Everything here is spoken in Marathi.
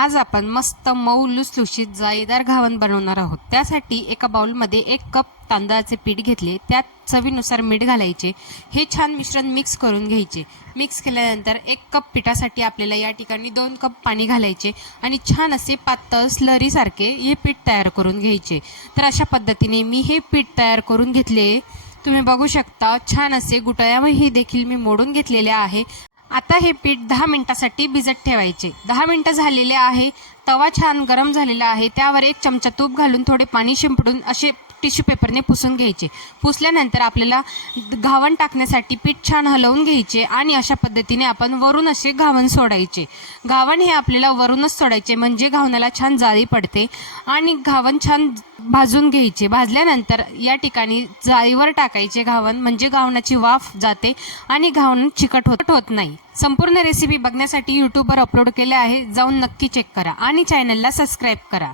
आज आपण मस्त मऊ लुसलुशीत जाळीदार घावण बनवणार आहोत। त्यासाठी एका बाउलमध्ये 1 कप तांदळाचे पीठ घेतले, त्यात चवीनुसार मीठ घालायचे। हे छान मिश्रण मिक्स करून घ्यायचे। मिक्स केल्यानंतर 1 कप पिठासाठी आपल्याला या ठिकाणी 2 कप पाणी घालायचे आणि छान असे पातळ स्लरी सारखे हे पीठ तयार करून घ्यायचे। तर अशा पद्धतीने मी हे पीठ तयार करून घेतले। तुम्ही बघू शकता छान असे गुटळ्याही देखील मी मोडून घेतलेले आहे। आता हे पीठ 10 मिनिटांसाठी भिजत ठेवायचे। 10 मिनिटं झालेले आहे। तवा छान गरम झालेला आहे। त्यावर 1 चमचा तूप घालून थोडे पाणी शिंपडून असे टिश्यू पेपरने पुसून घ्यायचे। पुसल्यानंतर आपल्याला घावण टाकण्यासाठी पीठ छान हलवून घ्यायचे आणि अशा पद्धतीने आपण वरून असे घावण सोडायचे। घावण हे आपल्याला वरूनच सोडायचे म्हणजे घावणाला छान जाळी पडते आणि घावण छान भाजून घ्यायचे। भाजल्यानंतर या ठिकाणी जाळीवर टाकायचे घावण म्हणजे घावणाची वाफ जाते आणि घावण चिकट होत नाही। संपूर्ण रेसिपी बघण्यासाठी यूट्यूबवर अपलोड केले आहे, जाऊन नक्की चेक करा आणि चॅनलला सबस्क्राइब करा।